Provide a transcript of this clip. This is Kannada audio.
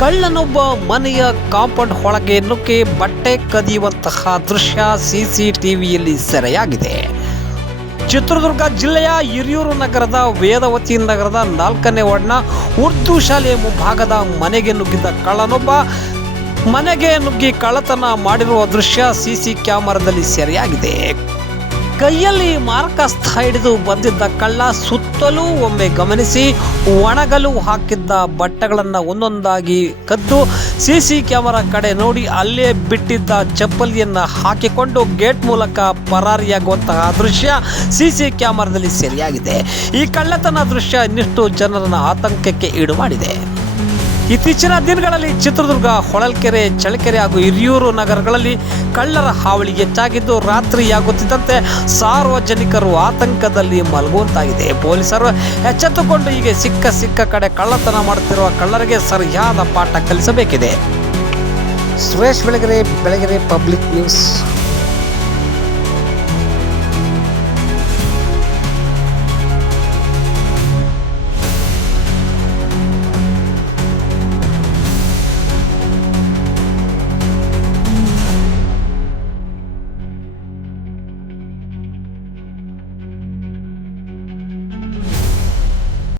ಕಳ್ಳನೊಬ್ಬ ಮನೆಯ ಕಾಂಪೌಂಡ್ ಒಳಗೆ ನುಗ್ಗಿ ಬಟ್ಟೆ ಕದಿಯುವಂತಹ ದೃಶ್ಯ ಸಿಸಿಟಿವಿಯಲ್ಲಿ ಸೆರೆಯಾಗಿದೆ. ಚಿತ್ರದುರ್ಗ ಜಿಲ್ಲೆಯ ಹಿರಿಯೂರು ನಗರದ ವೇದವತಿ ನಗರದ ನಾಲ್ಕನೇ ವಾರ್ಡ್ನ ಉರ್ದು ಶಾಲೆಯ ಮುಂಭಾಗದ ಮನೆಗೆ ನುಗ್ಗಿದ್ದ ಕಳ್ಳನೊಬ್ಬ ಮನೆಗೆ ನುಗ್ಗಿ ಕಳ್ಳತನ ಮಾಡಿರುವ ದೃಶ್ಯ ಸಿಸಿ ಕ್ಯಾಮರಾದಲ್ಲಿ ಸೆರೆಯಾಗಿದೆ. ಕೈಯಲ್ಲಿ ಮಾರಕಾಸ್ತ್ರ ಹಿಡಿದು ಬಂದಿದ್ದ ಕಳ್ಳ ಸುತ್ತಲೂ ಒಮ್ಮೆ ಗಮನಿಸಿ ಒಣಗಲು ಹಾಕಿದ್ದ ಬಟ್ಟೆಗಳನ್ನು ಒಂದೊಂದಾಗಿ ಕದ್ದು ಸಿ ಸಿ ಕ್ಯಾಮರಾ ಕಡೆ ನೋಡಿ ಅಲ್ಲೇ ಬಿಟ್ಟಿದ್ದ ಚಪ್ಪಲಿಯನ್ನು ಹಾಕಿಕೊಂಡು ಗೇಟ್ ಮೂಲಕ ಪರಾರಿಯಾಗುವಂತಹ ದೃಶ್ಯ ಸಿ ಸಿ ಕ್ಯಾಮರಾದಲ್ಲಿ ಸೆರೆಯಾಗಿದೆ. ಈ ಕಳ್ಳತನ ದೃಶ್ಯ ಇನ್ನಿಷ್ಟು ಜನರನ್ನು ಆತಂಕಕ್ಕೆ ಈಡು ಮಾಡಿದೆ. ಇತ್ತೀಚಿನ ದಿನಗಳಲ್ಲಿ ಚಿತ್ರದುರ್ಗ, ಹೊಳಲ್ಕೆರೆ, ಚಳ್ಳಕೆರೆ ಹಾಗೂ ಹಿರಿಯೂರು ನಗರಗಳಲ್ಲಿ ಕಳ್ಳರ ಹಾವಳಿ ಹೆಚ್ಚಾಗಿದ್ದು ರಾತ್ರಿಯಾಗುತ್ತಿದ್ದಂತೆ ಸಾರ್ವಜನಿಕರು ಆತಂಕದಲ್ಲಿ ಮಲಗುವಂತಾಗಿದೆ. ಪೊಲೀಸರು ಎಚ್ಚೆತ್ತುಕೊಂಡು ಹೀಗೆ ಸಿಕ್ಕ ಸಿಕ್ಕ ಕಡೆ ಕಳ್ಳತನ ಮಾಡುತ್ತಿರುವ ಕಳ್ಳರಿಗೆ ಸರಿಯಾದ ಪಾಠ ಕಲಿಸಬೇಕಿದೆ. Suresh Belagere Belagere public news.